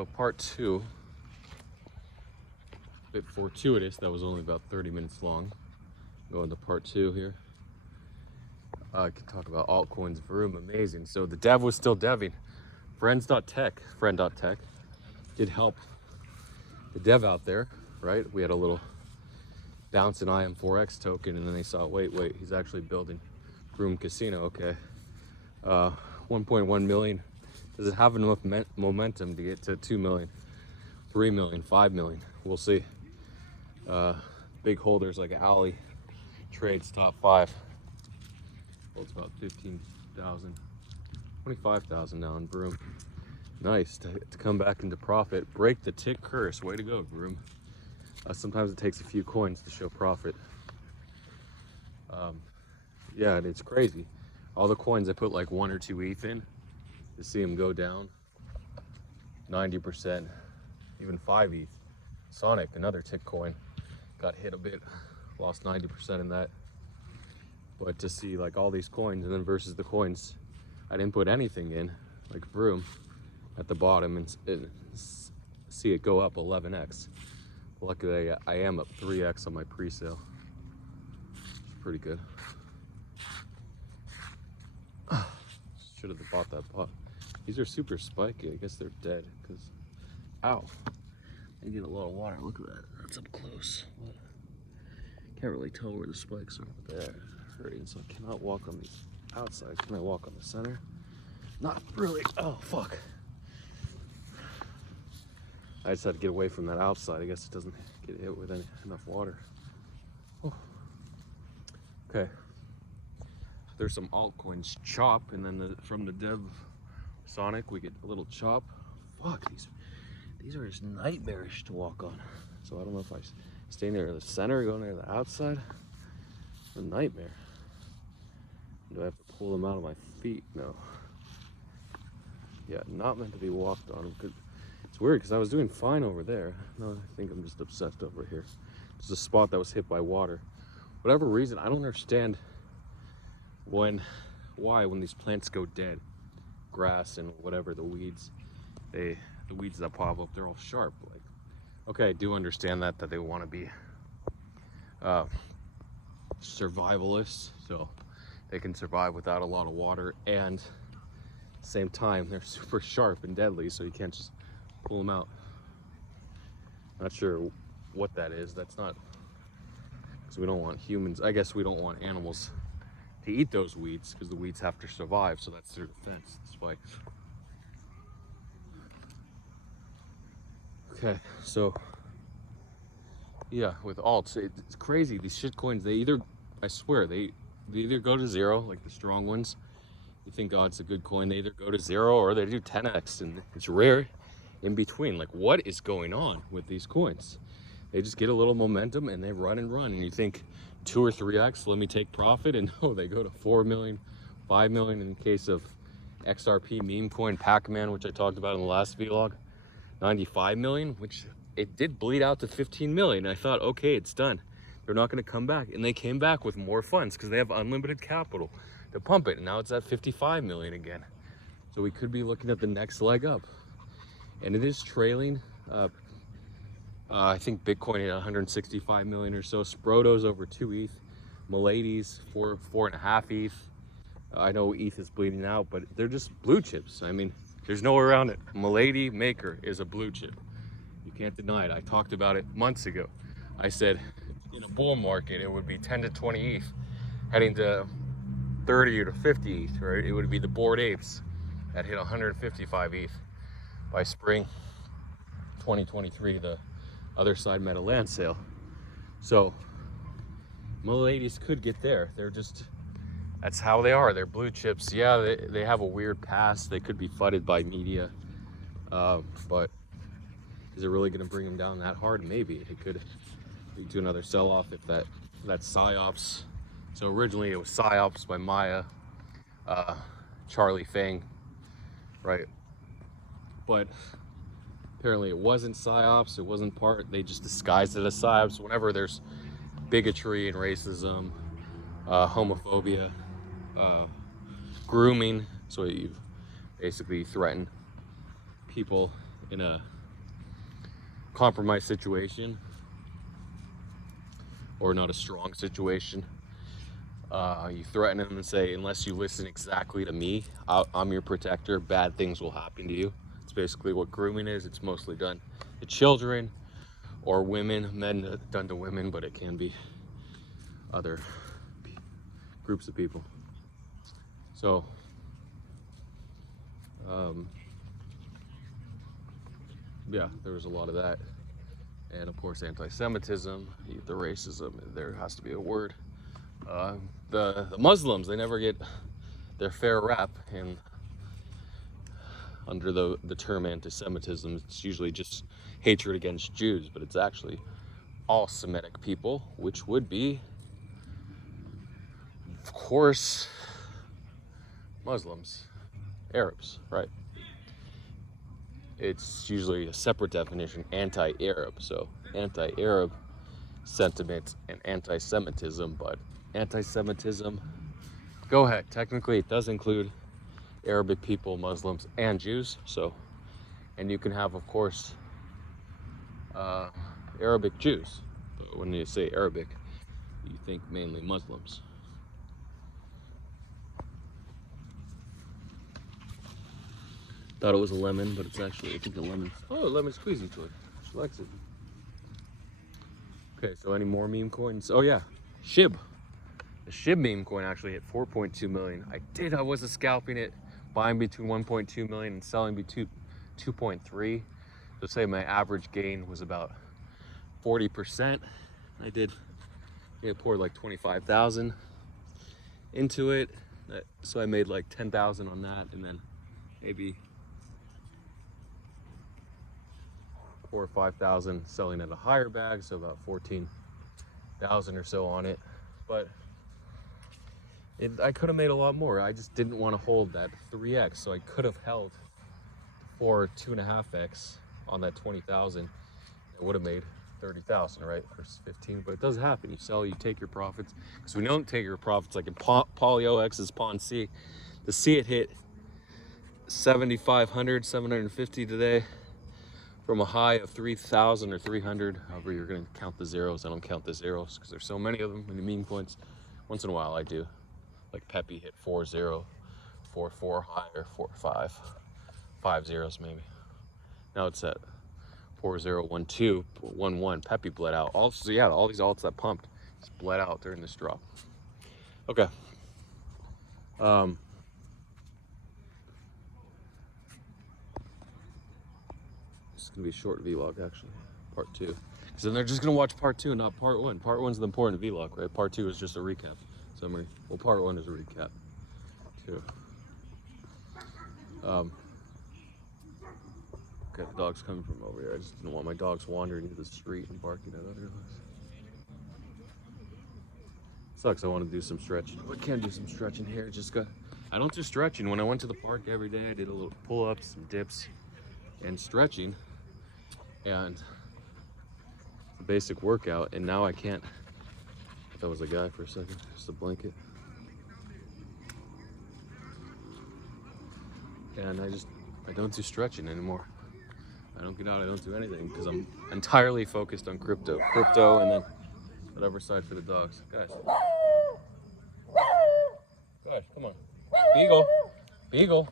So part two, a bit fortuitous, that was only about 30 minutes long. Going to part two here. I can talk about altcoins, vroom, amazing. So the dev was still deving. Friend.tech did help the dev out there, right? We had a little bounce in IM4X token, and then they saw, wait, he's actually building vroom casino, okay. 1.1 million. Does it have enough momentum to get to 2 million, 3 million, 5 million? We'll see. Big holders like Ali trades top 5. Well, it's about 15,000, 25,000 now in vroom. Nice to come back into profit, break the tick curse. Way to go, vroom. Sometimes it takes a few coins to show profit. Yeah, and it's crazy. All the coins I put like 1 or 2 ETH in, to see them go down 90%, even 5 ETH. Sonic, another tick coin, got hit a bit, lost 90% in that. But to see like all these coins, and then versus the coins I didn't put anything in, like vroom at the bottom, and see it go up 11x. Luckily I am up 3x on my pre-sale. Pretty good. Should have bought that pot. These are super spiky. I guess they're dead because, ow. I need a lot of water. Look at that. That's up close. Can't really tell where the spikes are, but they're hurting. So I cannot walk on these outside. Can I walk on the center? Not really. Oh, fuck. I just had to get away from that outside. I guess it doesn't get hit with enough water. Oh. Okay. There's some altcoins, chop, and then from the dev Sonic we get a little chop. Fuck, these are just nightmarish to walk on. So I don't know if I stay near the center or go near the outside. It's a nightmare. Do I have to pull them out of my feet? No. Yeah, not meant to be walked on. It's weird because I was doing fine over there. No, I think I'm just obsessed over here. It's a spot that was hit by water. Whatever reason, I don't understand when these plants go dead, grass and whatever, the weeds that pop up, they're all sharp. Like, okay, I do understand that they want to be survivalists, so they can survive without a lot of water, and at the same time they're super sharp and deadly, so you can't just pull them out. Not sure what that is. That's not because we don't want humans. I guess we don't want animals to eat those weeds because the weeds have to survive, so that's their defense, the spikes. Okay, so yeah, with alts, it's crazy. These shit coins, they either, I swear, they either go to zero, like the strong ones. You think, oh, it's a good coin, they either go to zero or they do 10x, and it's rare in between. Like, what is going on with these coins? They just get a little momentum and they run, and you think 2 or 3x, let me take profit, and no, they go to 4 million, 5 million in the case of XRP meme coin Pac-Man, which I talked about in the last vlog, 95 million, which it did bleed out to 15 million. I thought, okay, it's done. They're not going to come back, and they came back with more funds because they have unlimited capital to pump it, and now it's at 55 million again. So we could be looking at the next leg up, and it is trailing. I think Bitcoin at 165 million or so. Sproto's over 2 ETH. Milady's 4.5 ETH. I know ETH is bleeding out, but they're just blue chips. I mean, there's nowhere around it. Milady Maker is a blue chip. You can't deny it. I talked about it months ago. I said in a bull market, it would be 10 to 20 ETH, heading to 30 or to 50 ETH, right? It would be the Bored Apes that hit 155 ETH by spring 2023. The other side met a land sale. So Milady's could get there. They're just, that's how they are. They're blue chips. Yeah, they have a weird past. They could be flooded by media, but is it really going to bring them down that hard? Maybe. It could lead to another sell-off if that psyops. So originally it was psyops by Maya, Charlie Fang, right? But apparently it wasn't psyops. It wasn't part. They just disguised it as psyops. Whenever there's bigotry and racism, homophobia, grooming, so you basically threaten people in a compromised situation or not a strong situation, you threaten them and say, unless you listen exactly to me, I'm your protector, bad things will happen to you. It's basically what grooming is. It's mostly done to children or women, men done to women, but it can be other groups of people. So, yeah, there was a lot of that. And of course, anti-Semitism, the racism, there has to be a word. The Muslims, they never get their fair rap, and under the term anti-Semitism, it's usually just hatred against Jews, but it's actually all Semitic people, which would be, of course, Muslims, Arabs, right? It's usually a separate definition, anti-Arab, so anti-Arab sentiment and anti-Semitism, but anti-Semitism, go ahead, technically it does include Arabic people, Muslims, and Jews, so, and you can have, of course, Arabic Jews, but when you say Arabic, you think mainly Muslims. Thought it was a lemon, but it's actually, I think, a lemon. Oh, a lemon squeezy toy. She likes it. Okay, so any more meme coins? Oh yeah, shib. The shib meme coin actually hit 4.2 million. I was scalping it, buying between 1.2 million and selling between 2.3. Let's say my average gain was about 40%. I poured like 25,000 into it. So I made like 10,000 on that, and then maybe 4,000 or 5,000 selling at a higher bag, so about 14,000 or so on it. But I could have made a lot more. I just didn't want to hold that 3x, so I could have held for 2.5x on that 20,000. It would have made 30,000, right? Versus 15, but it does happen. You sell, you take your profits. Because we don't take your profits, like in PolyOX's Pawn C. The C, it hit 7,500, 750 today, from a high of 3,000 or 300. However, you're going to count the zeros. I don't count the zeros because there's so many of them in the meme coins. Once in a while, I do. Like Pepe hit 4-0, 4-4 high, or 4-5, 5 zeros maybe. Now it's at 4-0, 1-2, 1-1. Pepe bled out. Also, yeah, all these alts that pumped just bled out during this drop. Okay. This is gonna be a short vlog actually, part 2. Because then they're just gonna watch part 2 and not part 1. Part 1's the important vlog, right? Part 2 is just a recap, summary. Well, part 1 is a recap, too. Okay, the dog's coming from over here. I just didn't want my dogs wandering into the street and barking at other dogs. Sucks, I want to do some stretching. I can do some stretching here. I don't do stretching. When I went to the park every day, I did a little pull-ups, some dips, and stretching. And it's a basic workout, and now I can't. I thought that was a guy for a second, just a blanket. And I don't do stretching anymore. I don't get out, I don't do anything because I'm entirely focused on crypto, and then whatever side for the dogs. Guys, come on, Beagle.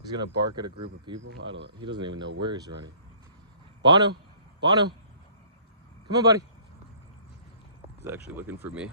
He's gonna bark at a group of people. He doesn't even know where he's running. Bono, come on, buddy. He's actually looking for me.